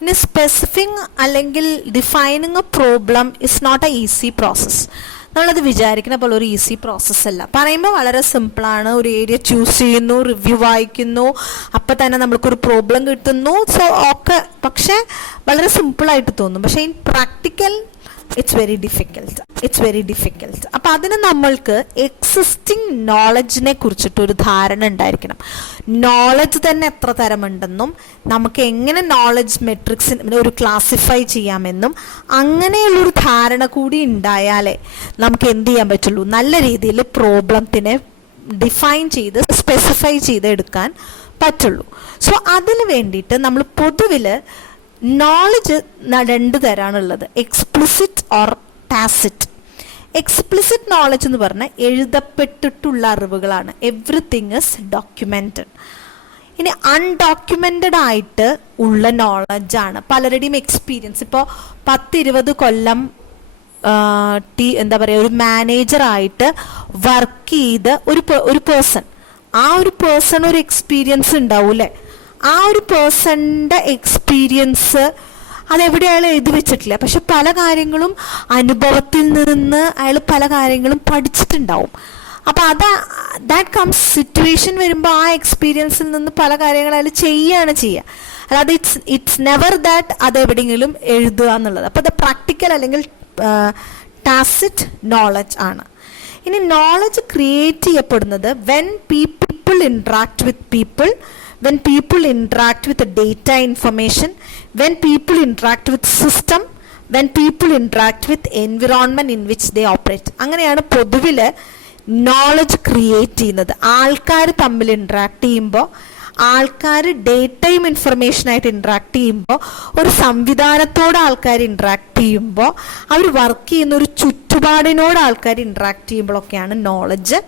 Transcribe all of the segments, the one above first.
ഇനി സ്പെസിഫിങ് അല്ലെങ്കിൽ defining a problem is not a easy process. നമ്മളത് വിചാരിക്കുന്ന പോലെ ഒരു ഈസി പ്രോസസ്സ് അല്ല. പറയുമ്പോൾ വളരെ സിമ്പിളാണ്. ഒരു ഏരിയ ചൂസ് ചെയ്യുന്നു, റിവ്യൂ വായിക്കുന്നു, അപ്പം തന്നെ നമ്മൾക്കൊരു പ്രോബ്ലം കിട്ടുന്നു. സോ ഒക്കെ പക്ഷേ വളരെ സിമ്പിളായിട്ട് തോന്നും. പക്ഷേ in practical it's very difficult. അപ്പം അതിന് നമ്മൾക്ക് എക്സിസ്റ്റിംഗ് നോളജിനെ കുറിച്ചിട്ടൊരു ധാരണ ഉണ്ടായിരിക്കണം. നോളജ് തന്നെ എത്ര തരമുണ്ടെന്നും നമുക്ക് എങ്ങനെ നോളജ് മെട്രിക്സിന് ഒരു ക്ലാസിഫൈ ചെയ്യാമെന്നും അങ്ങനെയുള്ളൊരു ധാരണ കൂടി ഉണ്ടായാലേ നമുക്ക് എന്ത് ചെയ്യാൻ പറ്റുള്ളൂ, നല്ല രീതിയിൽ പ്രോബ്ലത്തിനെ ഡിഫൈൻ ചെയ്ത് സ്പെസിഫൈ ചെയ്ത് എടുക്കാൻ പറ്റുള്ളൂ. സോ അതിന് വേണ്ടിയിട്ട് നമ്മൾ പൊതുവിൽ നോളജ് രണ്ട് തരാണുള്ളത്, explicit or tacit. Explicit knowledge എന്ന് പറഞ്ഞാൽ എഴുതപ്പെട്ടിട്ടുള്ള അറിവുകളാണ്. Everything is documented. ഇനി അൺഡോക്യുമെന്റഡ് ആയിട്ട് ഉള്ള നോളജാണ് പലരുടെയും എക്സ്പീരിയൻസ്. ഇപ്പോൾ 10-20 കൊല്ലം എന്താ പറയുക, ഒരു മാനേജറായിട്ട് വർക്ക് ചെയ്ത് ഒരു പേഴ്സൺ, ആ ഒരു പേഴ്സൺ ഒരു എക്സ്പീരിയൻസ് ഉണ്ടാവൂല്ലേ, ആ ഒരു പേഴ്സണിൻ്റെ എക്സ്പീരിയൻസ് അതെവിടെ അയാൾ എഴുതി വെച്ചിട്ടില്ല. പക്ഷെ പല കാര്യങ്ങളും അനുഭവത്തിൽ നിന്ന് അയാൾ പല കാര്യങ്ങളും പഠിച്ചിട്ടുണ്ടാവും. അപ്പോൾ ദാറ്റ് കംസ് സിറ്റുവേഷൻ വരുമ്പോൾ ആ എക്സ്പീരിയൻസിൽ നിന്ന് പല കാര്യങ്ങൾ അയാൾ ചെയ്യുക. അല്ലാതെ ഇറ്റ്സ് നെവർ ദാറ്റ് അതെവിടെയെങ്കിലും എഴുതുക എന്നുള്ളത്. അപ്പോൾ അത് പ്രാക്ടിക്കൽ അല്ലെങ്കിൽ ടാസിറ്റ് നോളജ് ആണ്. ഇനി നോളജ് ക്രിയേറ്റ് ചെയ്യപ്പെടുന്നത് when people interact with people, when people interact with the data information, when people interact with system, when people interact with environment in which they operate. അങ്ങനെയാണ് പൊതുവിൽ knowledge create ചെയ്യുന്നത്. ആൾക്കാർ തമ്മിൽ interact ചെയ്യുമ്പോൾ, ആൾക്കാർ ഡേറ്റയും ഇൻഫർമേഷനായിട്ട് interact ചെയ്യുമ്പോൾ, ഒരു സംവിധാനത്തോട് ആൾക്കാർ ഇൻട്രാക്ട് ചെയ്യുമ്പോൾ, അവർ വർക്ക് ചെയ്യുന്ന ഒരു ചുറ്റുപാടിനോട് ആൾക്കാർ ഇൻട്രാക്ട് ചെയ്യുമ്പോഴൊക്കെയാണ് നോളജ്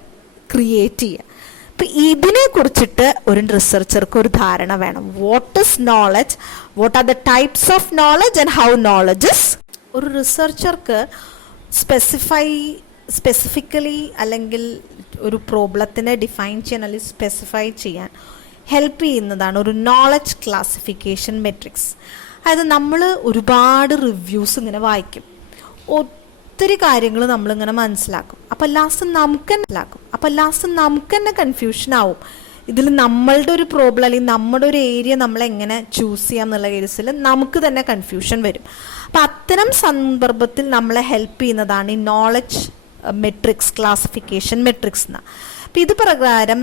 ക്രിയേറ്റ് ചെയ്യുക. അപ്പം ഇതിനെ കുറിച്ചിട്ട് ഒരു റിസർച്ചർക്ക് ഒരു ധാരണ വേണം. What is knowledge, what are the types of knowledge and how knowledge is. ഒരു റിസർച്ചർക്ക് സ്പെസിഫിക്കലി അല്ലെങ്കിൽ ഒരു പ്രോബ്ലത്തിനെ ഡിഫൈൻ ചെയ്യാൻ അല്ലെങ്കിൽ സ്പെസിഫൈ ചെയ്യാൻ ഹെൽപ്പ് ചെയ്യുന്നതാണ് ഒരു നോളജ് ക്ലാസിഫിക്കേഷൻ മെട്രിക്സ്. അതായത് നമ്മൾ ഒരുപാട് റിവ്യൂസ് ഇങ്ങനെ വായിക്കും, ഒത്തിരി കാര്യങ്ങൾ നമ്മളിങ്ങനെ മനസ്സിലാക്കും. അപ്പോൾ ലാസ്റ്റ് നമുക്ക് തന്നെ കൺഫ്യൂഷൻ ആവും. ഇതിൽ നമ്മളുടെ ഒരു പ്രോബ്ലം അല്ലെങ്കിൽ നമ്മുടെ ഒരു ഏരിയ നമ്മളെങ്ങനെ ചൂസ് ചെയ്യാം എന്നുള്ള കേസിൽ നമുക്ക് തന്നെ കൺഫ്യൂഷൻ വരും. അപ്പം അത്തരം സന്ദർഭത്തിൽ നമ്മളെ ഹെൽപ്പ് ചെയ്യുന്നതാണ് ഈ നോളജ് മെട്രിക്സ്, ക്ലാസിഫിക്കേഷൻ മെട്രിക്സ് എന്ന്. അപ്പം ഇത് പ്രകാരം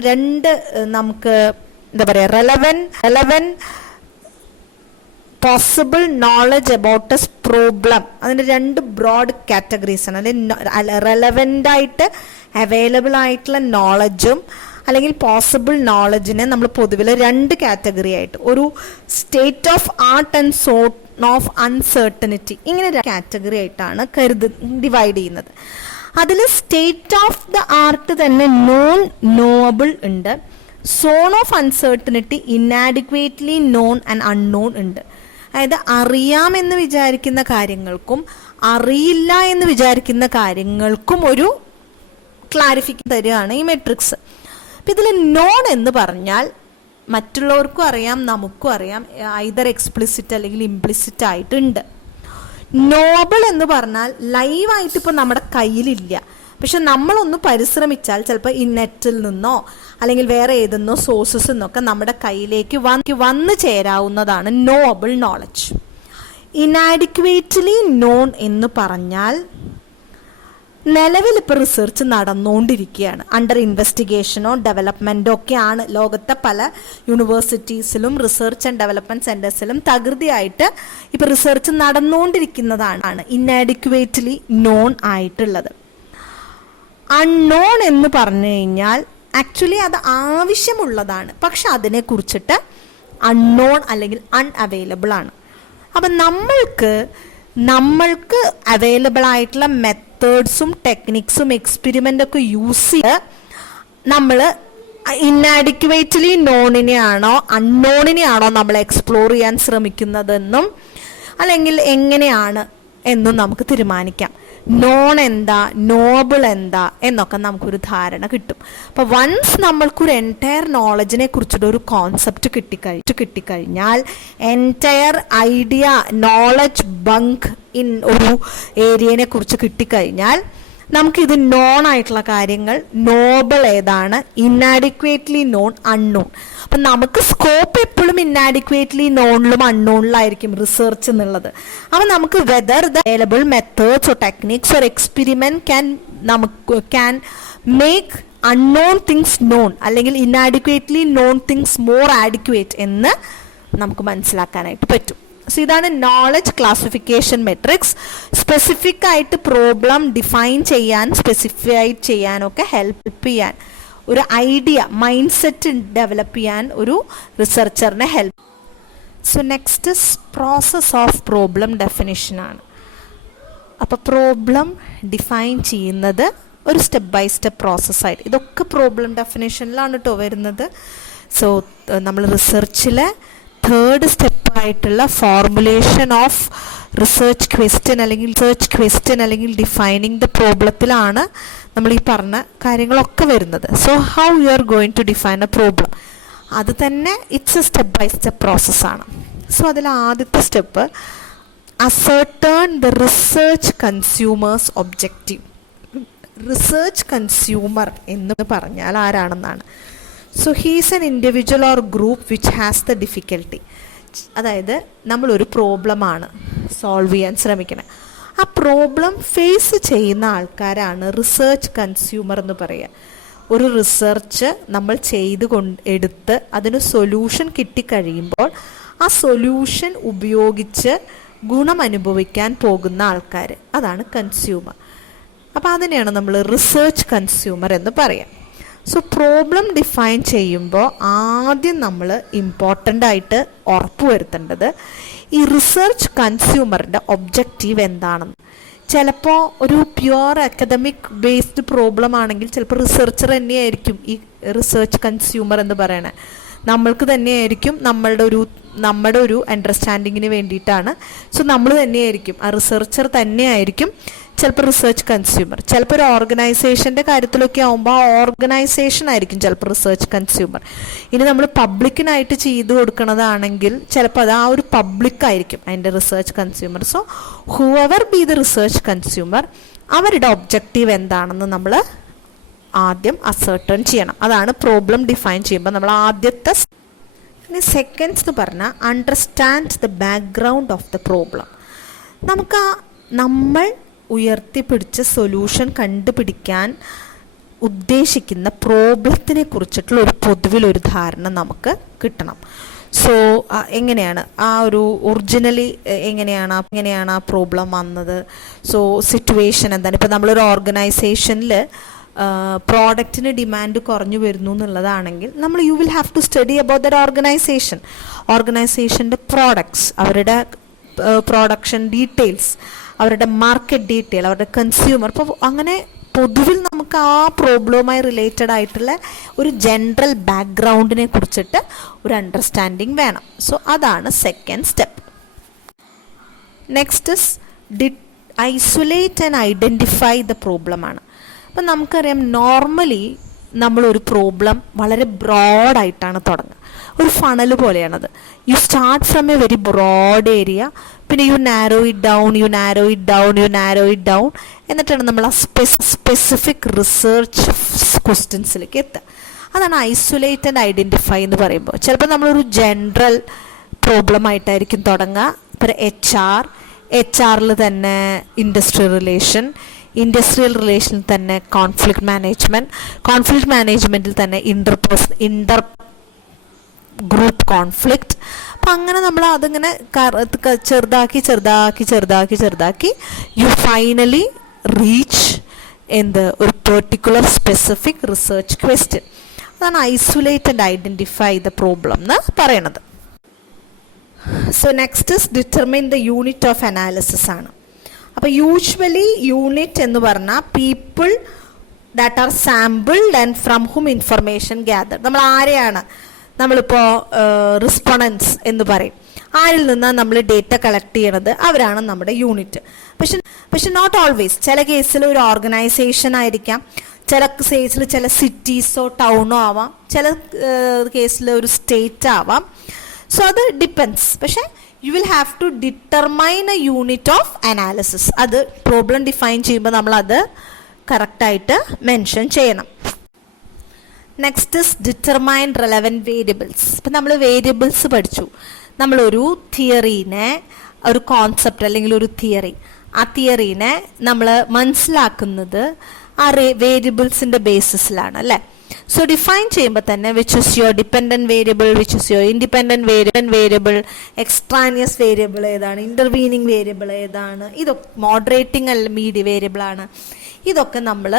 നമുക്ക് എന്താ പറയുക, relevant possible knowledge about A problem, അതിൻ്റെ 2 ബ്രോഡ് കാറ്റഗറീസ് ആണ്. അല്ലെങ്കിൽ റെലവൻ്റ് ആയിട്ട് അവൈലബിൾ ആയിട്ടുള്ള നോളജും അല്ലെങ്കിൽ പോസിബിൾ നോളജിനെ നമ്മൾ പൊതുവിൽ 2 കാറ്റഗറി ആയിട്ട്, ഒരു state of art and zone of uncertainty, ഇങ്ങനെ കാറ്റഗറി ആയിട്ടാണ് ഡിവൈഡ് ചെയ്യുന്നത്. അതിൽ സ്റ്റേറ്റ് ഓഫ് ദ ആർട്ട് തന്നെ നോവബിൾ ഉണ്ട്, zone of uncertainty inadequately known and unknown ഉണ്ട്. അതായത് അറിയാമെന്ന് വിചാരിക്കുന്ന കാര്യങ്ങൾക്കും അറിയില്ല എന്ന് വിചാരിക്കുന്ന കാര്യങ്ങൾക്കും ഒരു ക്ലാരിഫിക്കേഷൻ തരികയാണ് ഈ മെട്രിക്സ്. അപ്പം ഇതിൽ നോൺ എന്ന് പറഞ്ഞാൽ മറ്റുള്ളവർക്കും അറിയാം, നമുക്കും അറിയാം, ഐദർ എക്സ്പ്ലിസിറ്റ് അല്ലെങ്കിൽ ഇംപ്ലിസിറ്റ് ആയിട്ടുണ്ട്. നോബിൾ എന്ന് പറഞ്ഞാൽ ലൈവായിട്ട് ഇപ്പോൾ നമ്മുടെ കയ്യിലില്ല, പക്ഷെ നമ്മളൊന്ന് പരിശ്രമിച്ചാൽ ചിലപ്പോൾ ഈ നെറ്റിൽ നിന്നോ അല്ലെങ്കിൽ വേറെ ഏതെന്നോ സോഴ്സസ് നിന്നൊക്കെ നമ്മുടെ കയ്യിലേക്ക് വന്നു ചേരാവുന്നതാണ് നോബിൾ നോളജ്. ഇനാഡിക്വേറ്റ്ലി നോൺ എന്ന് പറഞ്ഞാൽ നിലവിൽ ഇപ്പോൾ റിസർച്ച് നടന്നുകൊണ്ടിരിക്കുകയാണ്, അണ്ടർ ഇൻവെസ്റ്റിഗേഷനോ ഡെവലപ്മെൻറ്റോ ഒക്കെയാണ്. ലോകത്തെ പല യൂണിവേഴ്സിറ്റീസിലും റിസർച്ച് ആൻഡ് ഡെവലപ്മെൻറ്റ് സെൻറ്റേഴ്സിലും തകൃതിയായിട്ട് ഇപ്പോൾ റിസർച്ച് നടന്നുകൊണ്ടിരിക്കുന്നതാണ് ഇന്നാഡിക്വേറ്റ്ലി നോൺ ആയിട്ടുള്ളത്. അൺനോൺ എന്ന് പറഞ്ഞു കഴിഞ്ഞാൽ ആക്ച്വലി അത് ആവശ്യമുള്ളതാണ്, പക്ഷെ അതിനെക്കുറിച്ചിട്ട് അൺനോൺ അല്ലെങ്കിൽ അൺഅവൈലബിൾ ആണ്. അപ്പം നമ്മൾക്ക് അവൈലബിൾ ആയിട്ടുള്ള മെത്തേഡ്സും ടെക്നിക്സും എക്സ്പെരിമെൻ്റൊക്കെ യൂസ് ചെയ്ത് നമ്മൾ ഇന്നാഡിക്വേറ്റ്ലി നോണിനെയാണോ അൺനോണിനെയാണോ നമ്മൾ എക്സ്പ്ലോർ ചെയ്യാൻ ശ്രമിക്കുന്നതെന്നും അല്ലെങ്കിൽ എങ്ങനെയാണ് എന്നും നമുക്ക് തീരുമാനിക്കാം. നോൺ എന്താ, നോബിൾ എന്താ എന്നൊക്കെ നമുക്കൊരു ധാരണ കിട്ടും. അപ്പോൾ വൺസ് നമ്മൾക്കൊരു എൻറ്റയർ നോളജിനെ കുറിച്ചിട്ട് ഒരു കോൺസെപ്റ്റ് കിട്ടിക്കഴിഞ്ഞാൽ entire idea knowledge bank in ഒരു ഏരിയനെ കുറിച്ച് കിട്ടിക്കഴിഞ്ഞാൽ നമുക്കിത് നോൺ ആയിട്ടുള്ള കാര്യങ്ങൾ, നോബിൾ ഏതാണ്, ഇന്നാഡിക്വേറ്റ്ലി നോൺ, അൺനോൺ. അപ്പം നമുക്ക് സ്കോപ്പ് എപ്പോഴും ഇന്നാഡിക്വേറ്റ്ലി നോണിലും അൺനോണിലായിരിക്കും റിസർച്ച് എന്നുള്ളത്. അപ്പം നമുക്ക് whether the available methods or techniques or experiment can make unknown things known, അല്ലെങ്കിൽ inadequately known things more adequate എന്ന് നമുക്ക് മനസ്സിലാക്കാനായിട്ട് പറ്റും. സോ ഇതാണ് നോളജ് ക്ലാസിഫിക്കേഷൻ മെട്രിക്സ്. സ്പെസിഫിക് ആയിട്ട് പ്രോബ്ലം ഡിഫൈൻ ചെയ്യാൻ, സ്പെസിഫൈ ചെയ്യാനൊക്കെ ഹെൽപ്പ് ചെയ്യാൻ, ഒരു ഐഡിയ മൈൻഡ് സെറ്റ് ഡെവലപ്പ് ചെയ്യാൻ ഒരു റിസർച്ചറിനെ help. So next process of problem ഡെഫിനിഷനാണ്. അപ്പോൾ പ്രോബ്ലം ഡിഫൈൻ ചെയ്യുന്നത് ഒരു സ്റ്റെപ്പ് ബൈ സ്റ്റെപ്പ് പ്രോസസ്സായിട്ട്, ഇതൊക്കെ പ്രോബ്ലം ഡെഫിനിഷനിലാണ് കേട്ടോ വരുന്നത്. സോ നമ്മൾ റിസർച്ചിലെ തേർഡ് സ്റ്റെപ്പായിട്ടുള്ള ഫോർമുലേഷൻ ഓഫ് റിസർച്ച് ക്വസ്റ്റ്യൻ അല്ലെങ്കിൽ ഡിഫൈനിങ് ദ പ്രോബ്ലത്തിലാണ് നമ്മൾ ഈ പറഞ്ഞ കാര്യങ്ങളൊക്കെ വരുന്നത്. So how you are going to define a problem, അത് തന്നെ it's a step by step പ്രോസസ്സാണ്. സോ അതിൽ ആദ്യത്തെ step ascertain the research consumer's objective. Research consumer എന്ന് പറഞ്ഞാൽ ആരാണെന്നാണ്. So he's an individual or group which has the difficulty. അതായത് നമ്മളൊരു പ്രോബ്ലമാണ് സോൾവ് ചെയ്യാൻ ശ്രമിക്കണം, ആ പ്രോബ്ലം ഫേസ് ചെയ്യുന്ന ആൾക്കാരാണ് റിസർച്ച് കൺസ്യൂമർ എന്ന് പറയുക. ഒരു റിസർച്ച് നമ്മൾ എടുത്ത് അതിന് സൊല്യൂഷൻ കിട്ടിക്കഴിയുമ്പോൾ ആ സൊല്യൂഷൻ ഉപയോഗിച്ച് ഗുണം അനുഭവിക്കാൻ പോകുന്ന ആൾക്കാർ, അതാണ് കൺസ്യൂമർ. അപ്പോൾ അതിനെയാണ് നമ്മൾ റിസർച്ച് കൺസ്യൂമർ എന്ന് പറയാം. സോ പ്രോബ്ലം ഡിഫൈൻ ചെയ്യുമ്പോൾ ആദ്യം നമ്മൾ ഇമ്പോർട്ടൻ്റ് ആയിട്ട് ഉറപ്പുവരുത്തേണ്ടത് ഈ റിസർച്ച് കൺസ്യൂമറിൻ്റെ ഒബ്ജക്റ്റീവ് എന്താണെന്ന്. ചിലപ്പോൾ ഒരു പ്യുവർ അക്കാദമിക് ബേസ്ഡ് പ്രോബ്ലം ആണെങ്കിൽ ചിലപ്പോൾ റിസർച്ചർ തന്നെയായിരിക്കും ഈ റിസർച്ച് കൺസ്യൂമർ എന്ന് പറയണത്. നമ്മൾക്ക് തന്നെയായിരിക്കും നമ്മുടെ ഒരു അണ്ടർസ്റ്റാൻഡിങ്ങിന് വേണ്ടിയിട്ടാണ്. സോ നമ്മൾ തന്നെയായിരിക്കും, ആ റിസർച്ചർ തന്നെയായിരിക്കും ചിലപ്പോൾ റിസർച്ച് കൺസ്യൂമർ. ചിലപ്പോൾ ഒരു ഓർഗനൈസേഷൻ്റെ കാര്യത്തിലൊക്കെ ആകുമ്പോൾ ആ ഓർഗനൈസേഷൻ ആയിരിക്കും ചിലപ്പോൾ റിസർച്ച് കൺസ്യൂമർ. ഇനി നമ്മൾ പബ്ലിക്കിനായിട്ട് ചെയ്തു കൊടുക്കുന്നതാണെങ്കിൽ ചിലപ്പോൾ അത് ആ ഒരു പബ്ലിക്കായിരിക്കും അതിൻ്റെ research consumer. So whoever B the research consumer, അവരുടെ ഒബ്ജക്റ്റീവ് എന്താണെന്ന് നമ്മൾ ആദ്യം അസർട്ടൺ ചെയ്യണം. അതാണ് പ്രോബ്ലം ഡിഫൈൻ ചെയ്യുമ്പോൾ നമ്മൾ ആദ്യത്തെ. ഇനി സെക്കൻഡ്സ് എന്ന് പറഞ്ഞാൽ understand the background of the problem. നമ്മൾ ഉയർത്തിപ്പിടിച്ച സൊല്യൂഷൻ കണ്ടുപിടിക്കാൻ ഉദ്ദേശിക്കുന്ന പ്രോബ്ലത്തിനെ കുറിച്ചിട്ടുള്ള ഒരു പൊതുവിലൊരു ധാരണ നമുക്ക് കിട്ടണം. സോ എങ്ങനെയാണ് ആ ഒരു ഒറിജിനലി എങ്ങനെയാണ് ആ പ്രോബ്ലം വന്നത്, സോ സിറ്റുവേഷൻ എന്താണ്. ഇപ്പോൾ നമ്മളൊരു ഓർഗനൈസേഷനിൽ പ്രോഡക്റ്റിന് ഡിമാൻഡ് കുറഞ്ഞു വരുന്നു എന്നുള്ളതാണെങ്കിൽ you will have to study about that ഓർഗനൈസേഷൻ്റെ പ്രോഡക്ട്സ്, അവരുടെ പ്രൊഡക്ഷൻ ഡീറ്റെയിൽസ്, അവരുടെ മാർക്കറ്റ് ഡീറ്റെയിൽ, അവരുടെ കൺസ്യൂമർ. അപ്പോൾ അങ്ങനെ പൊതുവിൽ നമുക്ക് ആ പ്രോബ്ലവുമായി റിലേറ്റഡ് ആയിട്ടുള്ള ഒരു ജനറൽ ബാക്ക്ഗ്രൗണ്ടിനെ കുറിച്ചിട്ട് ഒരു അണ്ടർസ്റ്റാൻഡിങ് വേണം. സോ അതാണ് second step. Next isolate and identify the പ്രോബ്ലമാണ്. അപ്പം നമുക്കറിയാം നോർമലി നമ്മളൊരു പ്രോബ്ലം വളരെ ബ്രോഡായിട്ടാണ് തുടങ്ങുക, ഒരു ഫണൽ പോലെയാണത്. You start from a very broad area, പിന്നെ യു നാരോ ഇറ്റ് ഡൗൺ എന്നിട്ടാണ് നമ്മൾ ആ സ്പെസിഫിക് റിസർച്ച് ക്വസ്റ്റ്യൻസിലേക്ക് എത്തുക. അതാണ് ഐസൊലേറ്റ് ആൻഡ് ഐഡൻറ്റിഫൈ എന്ന് പറയുമ്പോൾ. ചിലപ്പോൾ നമ്മളൊരു ജനറൽ പ്രോബ്ലം ആയിട്ടായിരിക്കും തുടങ്ങുക. ഇപ്പോൾ എച്ച് ആറിൽ തന്നെ ഇൻഡസ്ട്രിയൽ റിലേഷനിൽ തന്നെ കോൺഫ്ലിക്റ്റ് മാനേജ്മെൻറ്റിൽ തന്നെ ഇന്റർ ഗ്രൂപ്പ് കോൺഫ്ലിക്റ്റ്. അപ്പം അങ്ങനെ നമ്മൾ അതിങ്ങനെ ചെറുതാക്കി യു ഫൈനലി റീച്ച് ഒരു പെർട്ടിക്കുലർ സ്പെസിഫിക് റിസർച്ച് ക്വസ്റ്റ്യൻ. അതാണ് isolate and identify the problem എന്ന് പറയണത്. So next determine the unit of analysis ആണ്. അപ്പോൾ യൂഷ്വലി യൂണിറ്റ് എന്ന് പറഞ്ഞാൽ people that are sampled and from whom information gather. നമ്മളിപ്പോൾ റെസ്പോണ്ടൻസ് എന്ന് പറയും. ആരിൽ നിന്നാണ് നമ്മൾ ഡേറ്റ കളക്ട് ചെയ്യണത്, അവരാണ് നമ്മുടെ യൂണിറ്റ്. പക്ഷെ നോട്ട് ഓൾവേസ്. ചില കേസിൽ ഒരു ഓർഗനൈസേഷൻ ആയിരിക്കാം, ചില കേസിൽ ചില സിറ്റീസോ ടൗണോ ആവാം, ചില കേസിൽ ഒരു സ്റ്റേറ്റ് ആവാം. സോ അത് ഡിപ്പെൻസ്. പക്ഷെ you will have to determine a unit of analysis. അത് പ്രോബ്ലം ഡിഫൈൻ ചെയ്യുമ്പോൾ നമ്മൾ അത് കറക്റ്റായിട്ട് മെൻഷൻ ചെയ്യണം. Next is determine relevant variables. ഇപ്പം നമ്മൾ വേരിയബിൾസ് പഠിച്ചു. നമ്മളൊരു തിയറീനെ, ഒരു കോൺസെപ്റ്റ് അല്ലെങ്കിൽ ഒരു തിയറി, ആ തിയറീനെ നമ്മൾ മനസ്സിലാക്കുന്നത് ആ വേരിയബിൾസിൻ്റെ ബേസിസിലാണ് അല്ലേ. സോ ഡിഫൈൻ ചെയ്യുമ്പോൾ തന്നെ which is your dependent variable, which is your independent variable, extraneous variable ഏതാണ്, ഇൻ്റർവീനിങ് വേരിയബിൾ ഏതാണ്, ഇതൊക്കെ മോഡറേറ്റിംഗ് അല്ല മീഡിയ വേരിയബിളാണ്. ഇതൊക്കെ നമ്മൾ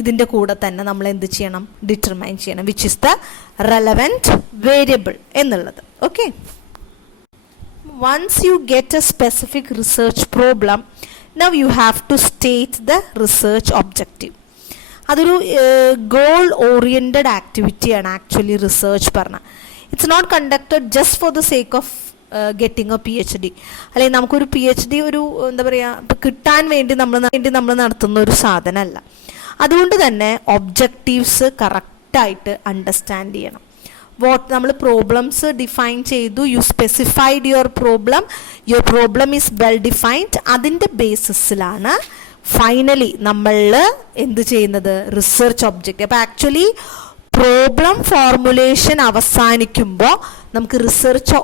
ഇതിൻ്റെ കൂടെ തന്നെ നമ്മൾ എന്ത് ചെയ്യണം, ഡിറ്റർമൈൻ ചെയ്യണം which is the relevant variable എന്നുള്ളത്. Okay, once you get a specific research problem, now you have to state the research objective. അതൊരു ഗോൾ ഓറിയൻറ്റഡ് ആക്ടിവിറ്റിയാണ് ആക്ച്വലി റിസർച്ച് പറഞ്ഞാൽ. It's not conducted just for the sake of getting a PhD, അല്ലെങ്കിൽ നമുക്കൊരു PhD ഒരു എന്താ പറയുക കിട്ടാൻ വേണ്ടി നമ്മൾ നടത്തുന്ന ഒരു സാധനമല്ല. അതുകൊണ്ട് തന്നെ ഒബ്ജക്റ്റീവ്സ് കറക്റ്റായിട്ട് അണ്ടർസ്റ്റാൻഡ് ചെയ്യണം. നമ്മൾ പ്രോബ്ലംസ് ഡിഫൈൻ ചെയ്തു, you specified your problem is well defined. അതിൻ്റെ ബേസിസിലാണ് ഫൈനലി നമ്മൾ എന്ത് ചെയ്യുന്നത്, റിസർച്ച് ഒബ്ജക്റ്റ്. അപ്പോൾ ആക്ച്വലി പ്രോബ്ലം ഫോർമുലേഷൻ അവസാനിക്കുമ്പോൾ നമുക്ക് റിസർച്ച്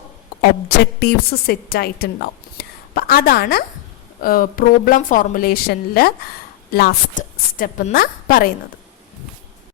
ഒബ്ജക്റ്റീവ്സ് സെറ്റായിട്ടുണ്ടാവും. അപ്പം അതാണ് പ്രോബ്ലം ഫോർമുലേഷനിൽ ലാസ്റ്റ് സ്റ്റെപ്പ് എന്ന് പറയുന്നത്.